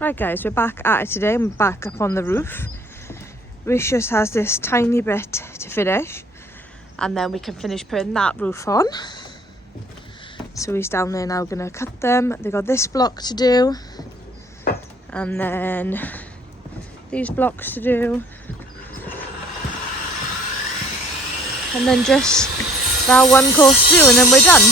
Right guys, we're back at it today. I'm back up on the roof. Rhys just has this tiny bit to finish and then we can finish putting that roof on. So he's down there now gonna cut them. They got this block to do and then these blocks to do. And then just that one course to do and then we're done.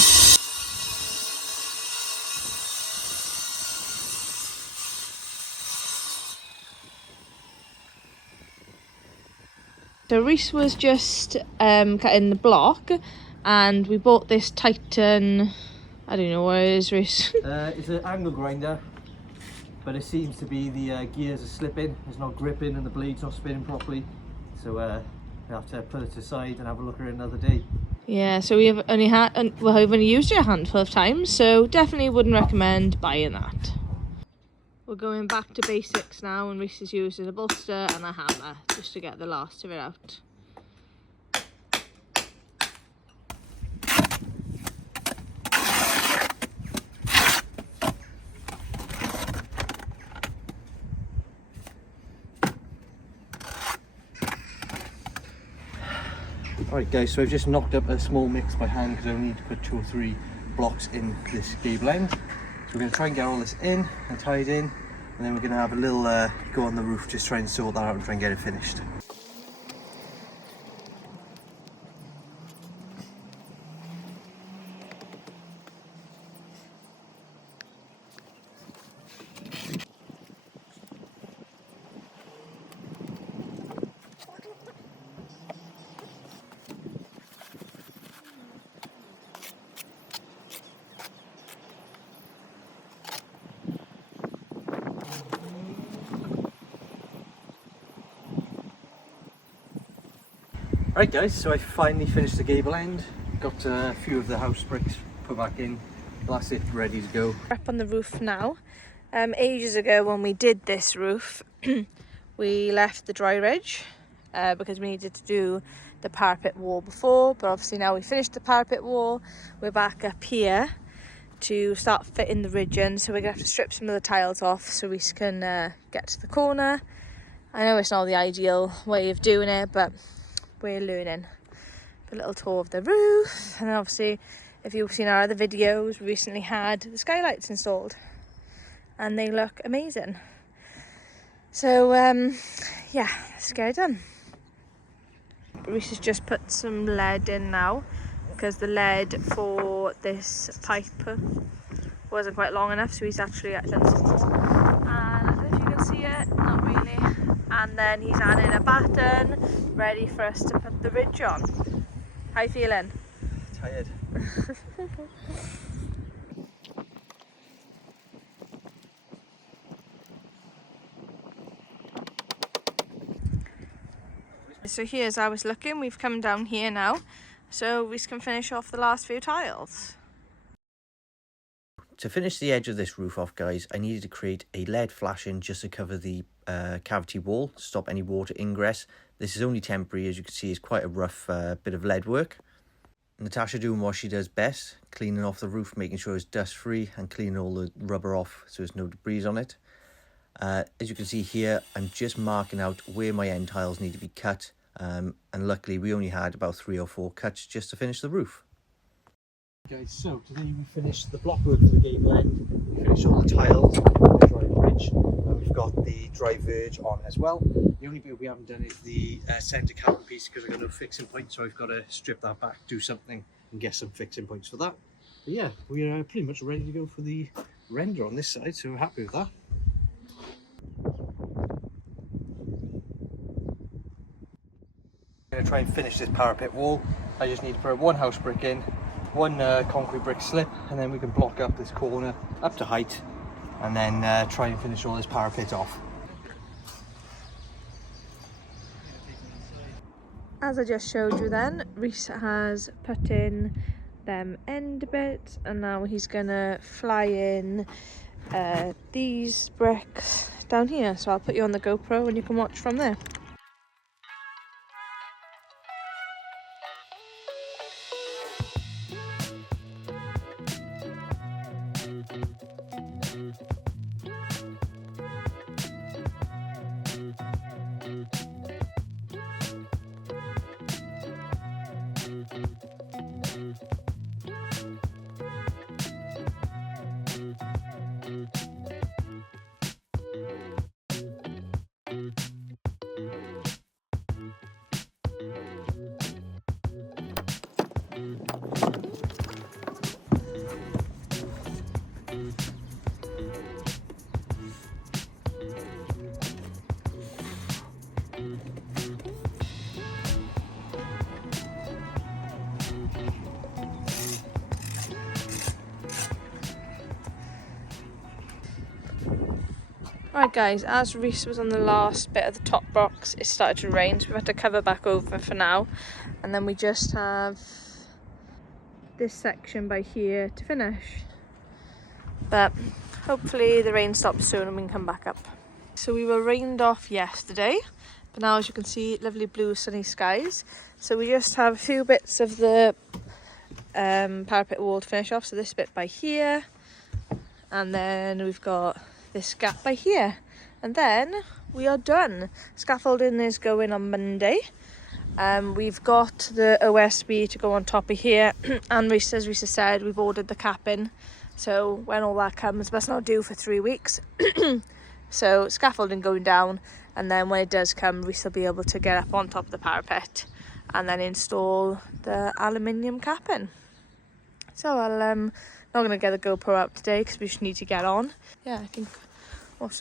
So Rhys was just cutting the block and we bought this Titan, I don't know what it is, Rhys. It's an angle grinder, but it seems to be the gears are slipping, it's not gripping and the blade's not spinning properly. So we have to put it aside and have a look at it another day. Yeah, so we've only used it a handful of times, so definitely wouldn't recommend buying that. We're going back to basics now and Rhys is using a bolster and a hammer just to get the last of it out. Alright guys, so I've just knocked up a small mix by hand because I need to put 2 or 3 blocks in this gable end. So we're going to try and get all this in and tied in, and then we're going to have a little go on the roof, just try and sort that out and try and get it finished. Right guys, so I finally finished the gable end, got a few of the house bricks put back in, that's it, ready to go. Up on the roof now. Ages ago when we did this roof, we left the dry ridge because we needed to do the parapet wall before, but obviously now we finished the parapet wall, we're back up here to start fitting the ridge in, so we're going to have to strip some of the tiles off so we can get to the corner. I know it's not the ideal way of doing it, but we're learning. A little tour of the roof, and then obviously if you've seen our other videos, we recently had the skylights installed and they look amazing. So yeah, let's get it done. Rhys has just put some lead in now because the lead for this pipe wasn't quite long enough, so he's actually done some more. And I don't know if you can see it, not really. And then he's adding a batten ready for us to put the ridge on. How you feeling? Tired. So here's how it's looking. We've come down here now, so we can finish off the last few tiles. To finish the edge of this roof off guys, I needed to create a lead flashing just to cover the cavity wall, to stop any water ingress. This is only temporary, as you can see, it's quite a rough bit of lead work. Natasha doing what she does best, cleaning off the roof, making sure it's dust free and cleaning all the rubber off so there's no debris on it. As you can see here, I'm just marking out where my end tiles need to be cut, and luckily we only had about 3 or 4 cuts just to finish the roof. Guys, so today we finished the block work for the gable end, we finished all the tiles, the dry ridge, and we've got the dry verge on as well. The only bit we haven't done is the centre counter piece because I've got no fixing point, so I've got to strip that back, do something and get some fixing points for that. But yeah, we are pretty much ready to go for the render on this side, so we're happy with that. I'm going to try and finish this parapet wall. I just need to put 1 house brick in, 1 concrete brick slip, and then we can block up this corner up to height and then try and finish all this parapet off. As I just showed you then, Rhys has put in them end bits and now he's gonna fly in these bricks down here, so I'll put you on the GoPro and you can watch from there. Right guys, as Rhys was on the last bit of the top box, it started to rain, so we've had to cover back over for now. And then we just have this section by here to finish. But hopefully the rain stops soon and we can come back up. So we were rained off yesterday, but now as you can see, lovely blue sunny skies. So we just have a few bits of the parapet wall to finish off. So this bit by here, and then we've got this gap by here, and then we are done. Scaffolding is going on Monday. We've got the OSB to go on top of here, and Rhys, as Rhys has said, we've ordered the capping, so when all that comes, must not do for 3 weeks. So scaffolding going down, and then when it does come, Rhys will be able to get up on top of the parapet and then install the aluminium capping. So I'm not going to get the GoPro out today because we just need to get on. Yeah, I think...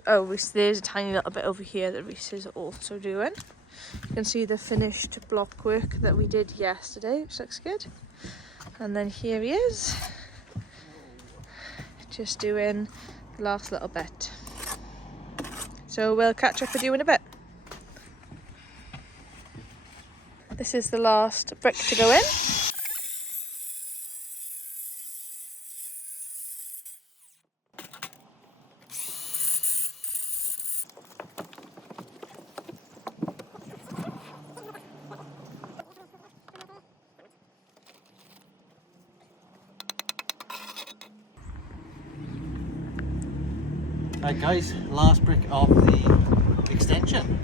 Oh, there's a tiny little bit over here that Rhys is also doing. You can see the finished block work that we did yesterday, which looks good. And then here he is, just doing the last little bit. So we'll catch up with you in a bit. This is the last brick to go in. Right guys, last brick of the extension.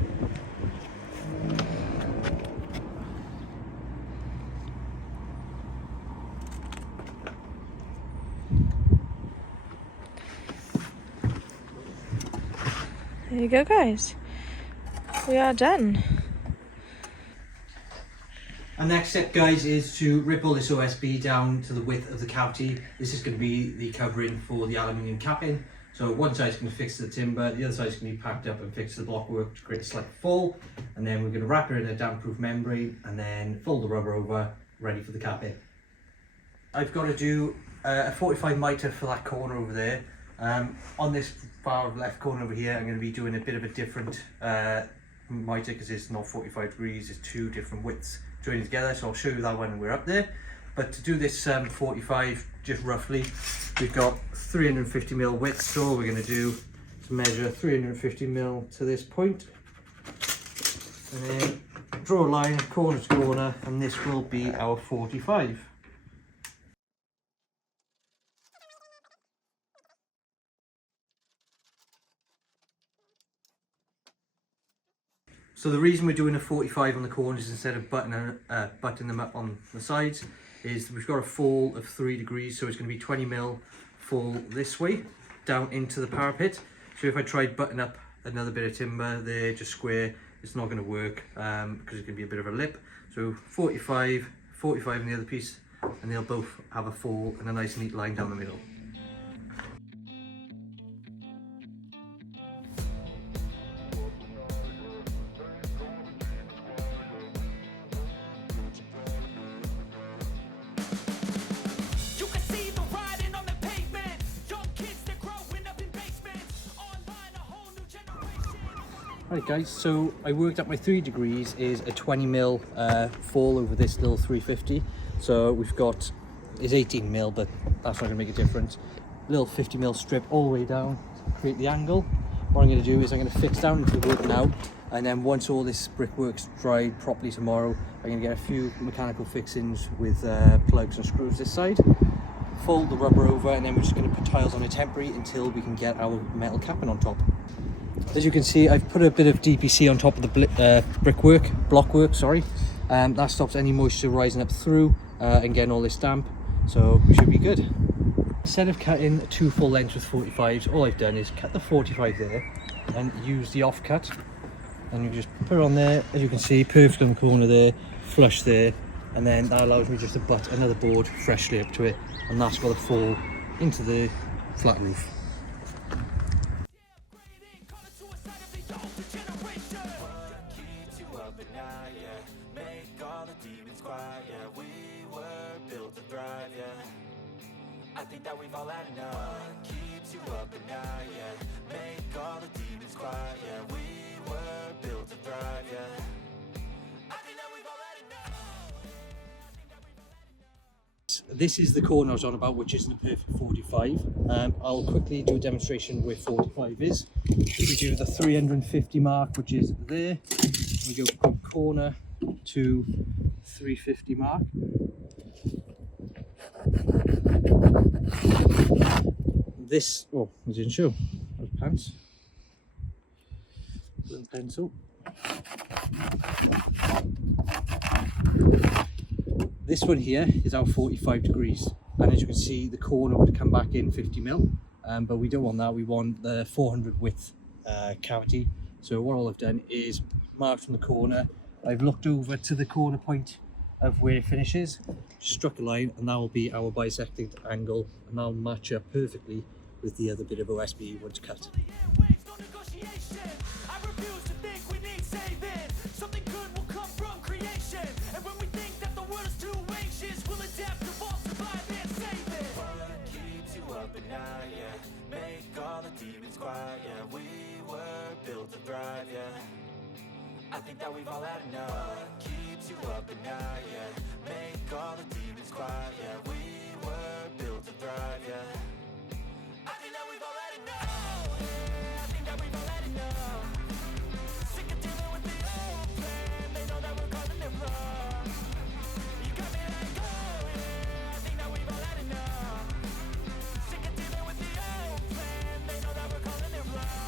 There you go guys, we are done. Our next step guys is to rip all this OSB down to the width of the cavity. This is going to be the covering for the aluminium capping. So one side's going to fix the timber, the other side's going to be packed up and fix the block work to create a slight fall, and then we're going to wrap it in a damp proof membrane and then fold the rubber over, ready for the capping. I've got to do a 45 mitre for that corner over there. On this far left corner over here, I'm going to be doing a bit of a different mitre because it's not 45 degrees, it's two different widths joining together, so I'll show you that when we're up there. But to do this 45, just roughly, we've got 350mm width, so all we're going to do is measure 350mm to this point, and then draw a line corner to corner, and this will be our 45. So the reason we're doing a 45 on the corners instead of buttoning them up on the sides is we've got a fall of 3 degrees, so it's going to be 20mm fall this way down into the parapet. So if I tried button up another bit of timber there, just square, it's not going to work because it's going to be a bit of a lip. So 45 in the other piece, and they'll both have a fall and a nice neat line down the middle. Right guys, so I worked out my 3 degrees is a 20mm fall over this little 350. So we've got, is 18mm, but that's not going to make a difference. Little 50mm strip all the way down to create the angle. What I'm going to do is I'm going to fix down into the wood now, and then once all this brickwork's dried properly tomorrow, I'm going to get a few mechanical fixings with plugs and screws this side, fold the rubber over, and then we're just going to put tiles on it temporary until we can get our metal capping on top. As you can see, I've put a bit of DPC on top of the blockwork, sorry. That stops any moisture rising up through and getting all this damp, so we should be good. Instead of cutting 2 full lengths with 45s, all I've done is cut the 45 there and use the offcut, and you just put it on there. As you can see, perfect on the corner there, flush there, and then that allows me just to butt another board freshly up to it, and that's got to fall into the flat roof. I think that we've all had enough. Keeps you up at night, yeah. Make all the demons this is the corner I was on about, which isn't a perfect 45. I'll quickly do a demonstration where 45 is. We do the 350 mark, which is there. We go from corner to 350 mark. This, oh, I didn't show. Those pants. Little pencil. This one here is our 45 degrees, and as you can see, the corner would come back in 50 mil, but we don't want that. We want the 400 width cavity. So what all I've done is marked from the corner. I've looked over to the corner point of where it finishes, struck a line, and that will be our bisected angle, and that'll match up perfectly with the other bit of OSB you want to cut. I think that we've all had enough. What keeps you up at night, yeah. Make all the demons quiet, yeah. We were built to thrive, yeah. I think that we've all had enough. Yeah, I think that we've all had enough. Sick of dealing with the old plan. They know that we're calling it wrong. You got me like, oh yeah. I think that we've all had enough. Sick of dealing with the old plan. They know that we're calling it wrong.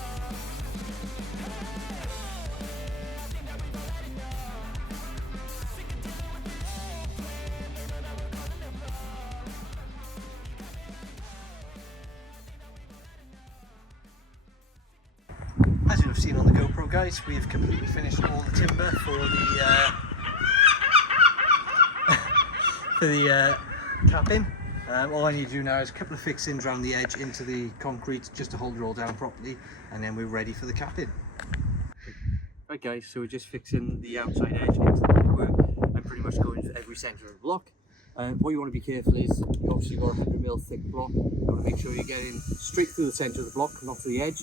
As you've seen on the GoPro, guys, we've completely finished all the timber for the capping. All I need to do now is a couple of fixings around the edge into the concrete just to hold it all down properly, and then we're ready for the capping. Right guys, so we're just fixing the outside edge into the blockwork and pretty much going for every centre of the block. What you want to be careful is, obviously you've got a 100mm thick block. You want to make sure you're getting straight through the centre of the block, not to the edge.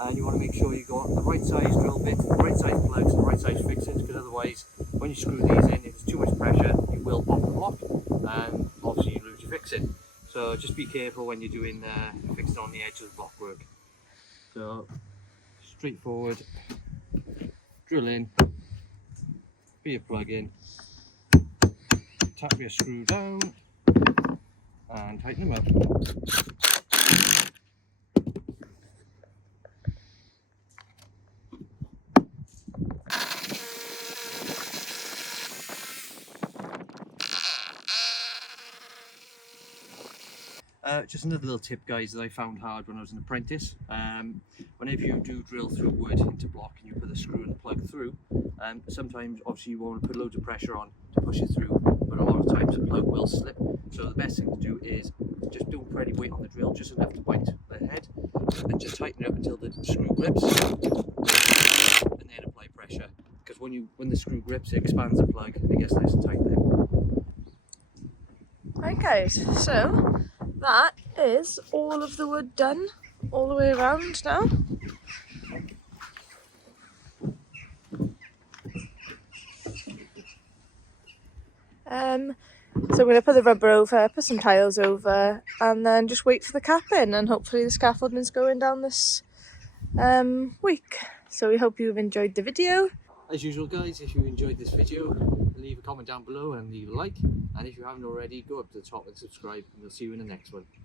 And you want to make sure you've got the right size drill bit, the right size plugs, the right size fixings, because otherwise when you screw these in, if there's too much pressure, you will pop the block and obviously you lose your fixing. So just be careful when you're doing fixing on the edge of the block work. So straightforward, drill in, put your plug in, tap your screw down and tighten them up. Just another little tip, guys, that I found hard when I was an apprentice. Whenever you do drill through wood into block and you put the screw and the plug through, sometimes obviously you want to put loads of pressure on to push it through, but a lot of times the plug will slip. So the best thing to do is just don't put any weight on the drill, just enough to bite the head, and just tighten it up until the screw grips, and then apply pressure. Because when the screw grips, it expands the plug and it gets nice and tight there. Right guys, so that is all of the wood done all the way around now. So we're going to put the rubber over, put some tiles over, and then just wait for the capping, and hopefully the scaffolding's going down this week. So we hope you've enjoyed the video. As usual, guys, if you enjoyed this video, leave a comment down below and leave a like, and if you haven't already, go up to the top and subscribe, and we'll see you in the next one.